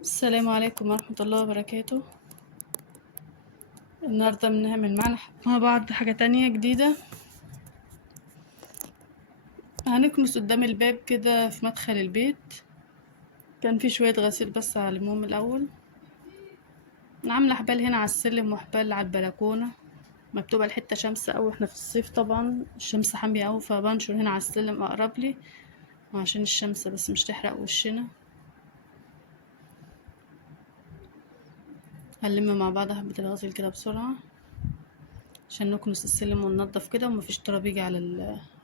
السلام عليكم ورحمة الله وبركاته. النهاردة بنعمل معانا مع بعض حاجة تانية جديدة. هنكنس قدام الباب كده في مدخل البيت. كان في شوية غسيل بس هلمهم الأول. أنا عاملة حبال هنا على السلم وحبال على البلكونة. مكتوبة الحتة شمس أوي، احنا في الصيف طبعا الشمس حامية أوي، فبنشر هنا على السلم أقرب لي عشان الشمس بس مش تحرق وشنا. هنلم مع بعض حبة الغسيل كده بسرعة عشان نكنس السلم وننضف كده ومفيش تراب يجي على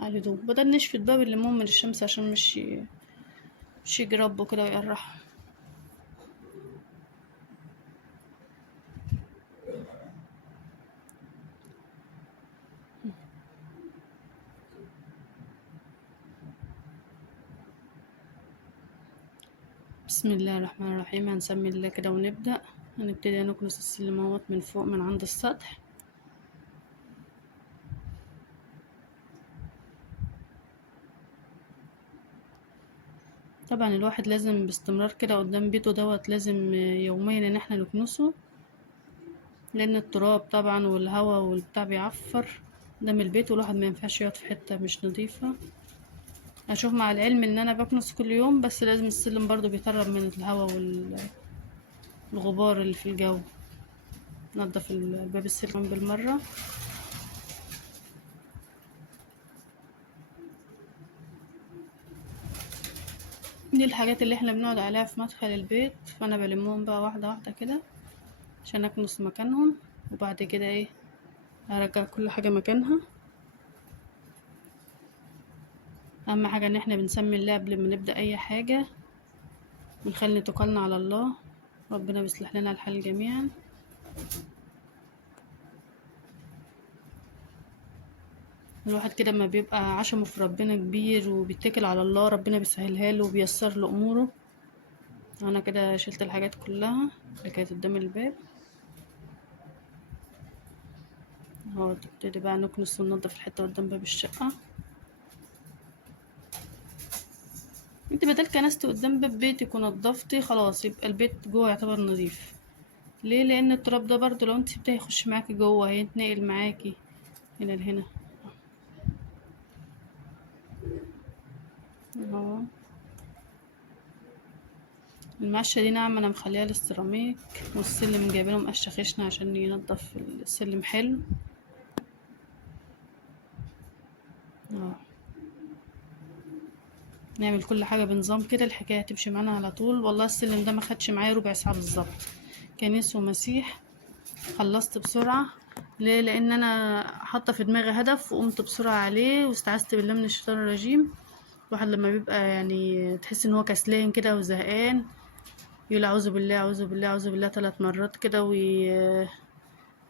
الهدوم، بدل نشفي الباب الليمون من الشمس عشان مش يجي ربه كده ويقرح. بسم الله الرحمن الرحيم. هنسمي الله كده ونبدأ. هنبتدي نكنس السلم اهوت من فوق من عند السطح. طبعا الواحد لازم باستمرار كده قدام بيته دوت، لازم يوميا ان احنا نكنسه، لان التراب طبعا والهواء والبتاع بيعفر قدام البيت، والواحد ما ينفعش يقعد في حتة مش نظيفة. اشوف مع العلم ان انا بكنس كل يوم، بس لازم السلم برضو بيطرب من الهواء والغبار اللي في الجو. نضف الباب السلم بالمرة. دي الحاجات اللي احنا بنقعد عليها في مدخل البيت، فانا بلمهم بقى واحدة واحدة كده عشان اكنس مكانهم، وبعد كده ايه هرجع كل حاجة مكانها. اهم حاجة ان احنا بنسمي الله قبل ما نبدأ اي حاجة، ونخلي توكلنا على الله. ربنا بيصلح لنا الحال جميعا. الواحد كده ما بيبقى عشمه في ربنا كبير وبيتكل على الله، ربنا بيسهلها له وبيسر له اموره. انا كده شلت الحاجات كلها اللي كانت قدام الباب اهو. تبتدي بقى نكنس وننضف الحتة قدام باب الشقة. انت بدل كنست قدام باب بيتك ونضفتي خلاص، يبقى البيت جوه يعتبر نظيف. ليه؟ لان التراب ده برضو لو انت سبتيه يخش معاكي جوه، هيتنقل معاكي هنا لهنا اهو. المقشة دي ناعمة، انا مخليها للسيراميك، والسلم جايبينه مقشة خشنة عشان ينضف السلم حلو اهو. نعمل كل حاجة بنظام كده، الحكاية هتمشي معانا على طول. والله السلم ده ما خدش معايا ربع ساعة بالظبط، كنيس ومسيح. خلصت بسرعة. ليه؟ لان انا حاطه في دماغي هدف وقمت بسرعة عليه واستعذت بالله من الشيطان الرجيم. الواحد لما بيبقى يعني تحس ان هو كسلان كده وزهقان، يقول اعوذ بالله اعوذ بالله اعوذ بالله 3 مرات كده،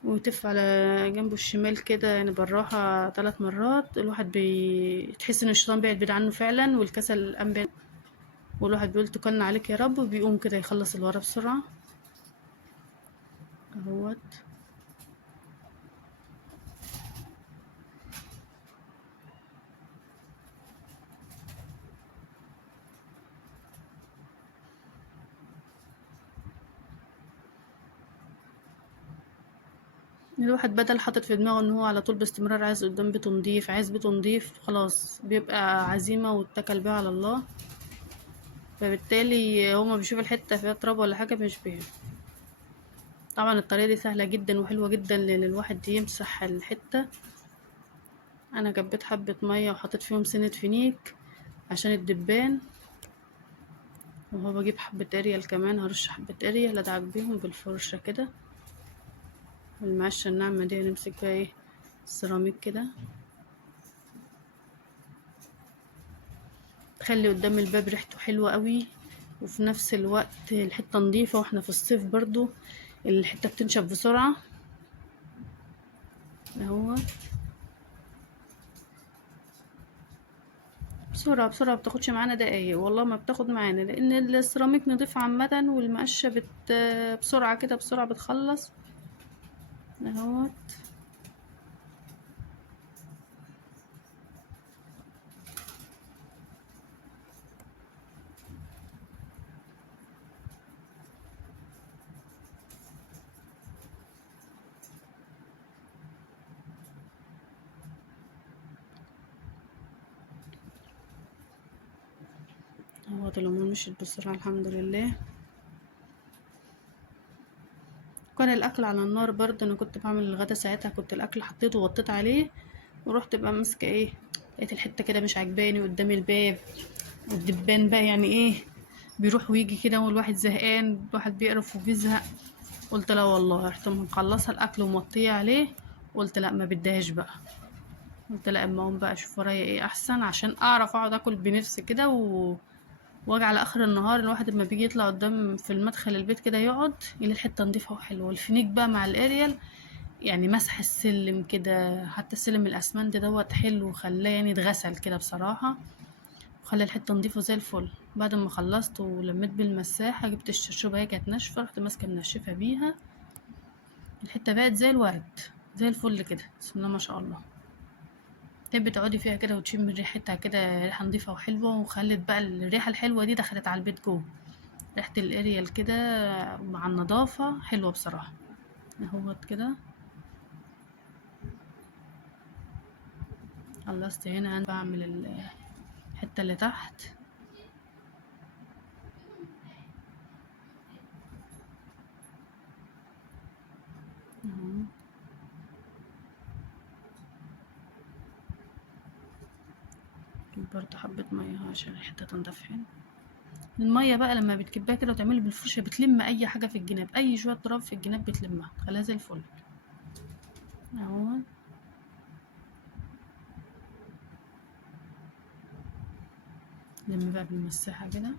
ويتف على جنبه الشمال كده يعني بالراحة 3 مرات. الواحد بتحس ان الشيطان بعد عنه فعلا، والكسل قام بعيد، والواحد بيقول توكلنا عليك يا رب، وبيقوم كده يخلص الورا بسرعة اهوت. الواحد بدل حاطط في دماغه ان هو على طول باستمرار عايز قدام بيته نضيف، عايز بيته نضيف، خلاص بيبقى عزيمة واتكل بيها على الله. فبالتالي هو ما بيشوف الحتة فيها تراب ولا حاجة مش بيه. طبعا الطريقة دي سهلة جدا وحلوة جدا لان الواحد يمسح الحتة. انا جبيت حبة مية وحطيت فيهم سنة فينيك عشان الدبان، وهو بجيب حبة اريال كمان، هرش حبة اريال ادعك بيهم بالفرشة كده. والمعشة الناعمة دي هنمسك بقى ايه السيراميك كده، تخلي قدام الباب ريحته حلوة قوي، وفي نفس الوقت الحتة نظيفة، واحنا في الصيف برضو الحتة بتنشف بسرعة اهو. بسرعة بسرعة بتاخدش معانا دقايق، والله ما بتاخد معانا، لان السيراميك نضيف عامة، والمقشة بسرعة كده بسرعة بتخلص اهو. اهوت الامور مشيت بسرعة الحمد لله. كان الاكل على النار برضه، انا كنت بعمل الغدا ساعتها، كنت الاكل حطيته وغطيت عليه ورحت بقى ماسكه ايه، لقيت الحته كده مش عجباني قدام الباب، والدبان بقى يعني ايه بيروح ويجي كده، والواحد زهقان، الواحد بيقرف وبيزهق. قلت لا والله، رحت مخلصه الاكل وموطيه عليه. قلت لا ما بديهاش بقى. قلت لا، اما اقوم بقى اشوف ورايا ايه احسن عشان اعرف اقعد اكل بنفسي كده واجي على اخر النهار الواحد لما بيجي يطلع قدام في المدخل البيت كده يقعد يلاقي الحته نضيفه وحلوه، والفينيك بقى مع الاريال يعني مسح السلم كده، حتى السلم الاسمنت دوت حلو، وخلاه يعني اتغسل كده بصراحه، وخلى الحته نضيفه زي الفل. بعد ما خلصت ولميت بالمساحه جبت الشرشوبه، هي كانت ناشفه، رحت ماسكه منشفه بيها، الحته بقت زي الورد، زي الفل كده، بسم الله ما شاء الله. تحبي تقعدي فيها كده وتشمي ريحتها كده، ريحه نضيفه وحلوه، وخلت بقى الريحه الحلوه دي دخلت على البيت جوه، ريحه الاريال كده مع النظافه حلوه بصراحه. اهوت كده خلصت. هنا انا بعمل الحته اللي تحت اهو، برضه حبة مية عشان الحتة تنضف حلو. المية بقى لما بتكبها كده وتعملي بالفرشة بتلم أي حاجة في الجناب، أي شوية تراب في الجناب بتلمها، خلاها زي الفل. اهو لم بقى بالمساحة كده.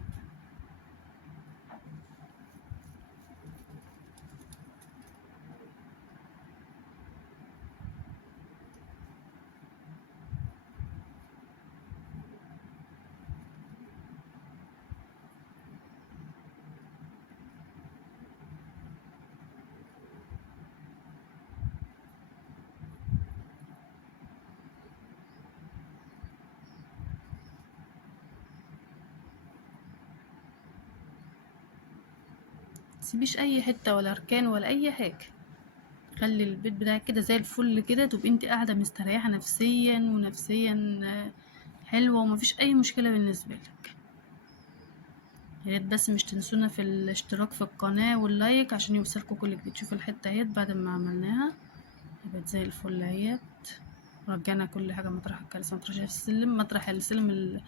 متسيبيش أي حتة ولا ركان ولا أي حاجة، خلي البيت بتاعك كده زي الفل كده، تبقي انت قاعدة مستريحة نفسيا ونفسيا حلوة، ومفيش أي مشكلة بالنسبة لك. يا ريت بس مش تنسونا في الاشتراك في القناة واللايك عشان يوصلكوا كل جديد. شوفوا الحتة اهيت بعد ما عملناها بقت زي الفل اهيت، رجعنا كل حاجة مطرح الكراسي، مطرح السلم، مطرح السلم